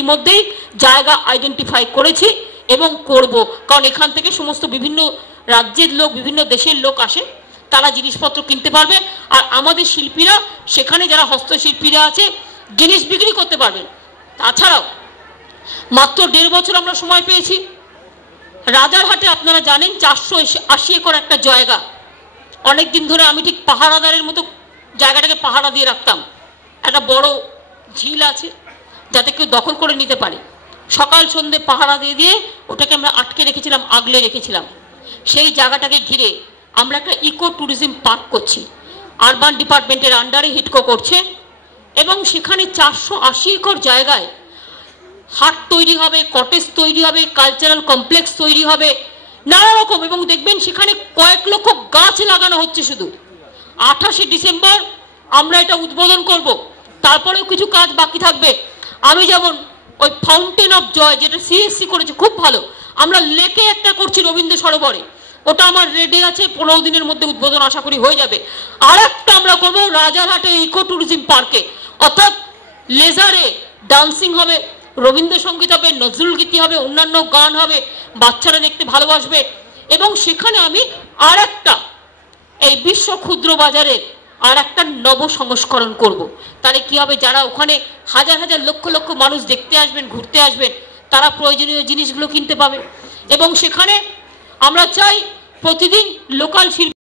ইতিমধ্যেই জায়গা আইডেন্টিফাই করেছি এবং করব, কারণ এখান থেকে সমস্ত বিভিন্ন রাজ্যের লোক, বিভিন্ন দেশের লোক আসে, তারা জিনিসপত্র কিনতে পারবে, আর আমাদের শিল্পীরা সেখানে যারা হস্তশিল্পীরা আছে জিনিস বিক্রি করতে পারবেন। তাছাড়াও মাত্র 1.5 বছর আমরা সময় পেয়েছি। রাজারহাটে আপনারা জানেন 480 একর একটা জায়গা, অনেকদিন ধরে আমি ঠিক পাহারাদারের মতো জায়গাটাকে পাহারা দিয়ে রাখতাম। একটা বড় ঝিল আছে যাতে কেউ দখল করে নিতে পারে, সকাল সন্ধ্যে পাহারা দিয়ে দিয়ে ওটাকে আমরা আটকে রেখেছিলাম, আগলে রেখেছিলাম। সেই জায়গাটাকে ঘিরে আমরা একটা ইকো ট্যুরিজম পার্ক করছি, আরবান ডিপার্টমেন্টের আন্ডারে হিটকো করছে, এবং সেখানে 480 একর জায়গায় হাট তৈরি হবে, কটেজ তৈরি হবে, কালচারাল কমপ্লেক্স তৈরি হবে, নানা রকম, এবং দেখবেন সেখানে কয়েক লক্ষ গাছ লাগানো হচ্ছে। শুধু 28 ডিসেম্বর আমরা এটা উদ্বোধন করব, তারপরেও কিছু কাজ বাকি থাকবে। আমি যেমন ওই ফাউন্টেন অফ জয় যেটা সিএসসি করেছে, খুব ভালো, আমরা লেকে একটা করছি রবীন্দ্র সরোবরে, ওটা আমার রেডি আছে, 15 দিনের মধ্যে উদ্বোধন আশা করি হয়ে যাবে। আর একটা আমরা করবো রাজারহাটে ইকো ট্যুরিজম পার্কে, অর্থাৎ লেজারে ডান্সিং হবে, রবীন্দ্রসঙ্গীত হবে, নজরুল গীতি হবে, অন্যান্য গান হবে, বাচ্চারা দেখতে ভালোবাসবে। এবং সেখানে আমি আর একটা এই বিশ্ব ক্ষুদ্র বাজারের আর একটা নব সংস্করণ করব। তাহলে কি হবে, যারা ওখানে হাজার হাজার লক্ষ লক্ষ মানুষ দেখতে আসবেন, ঘুরতে আসবেন, তারা প্রয়োজনীয় জিনিসগুলো কিনতে পাবে। এবং সেখানে আমরা চাই প্রতিদিন লোকাল শিল্পী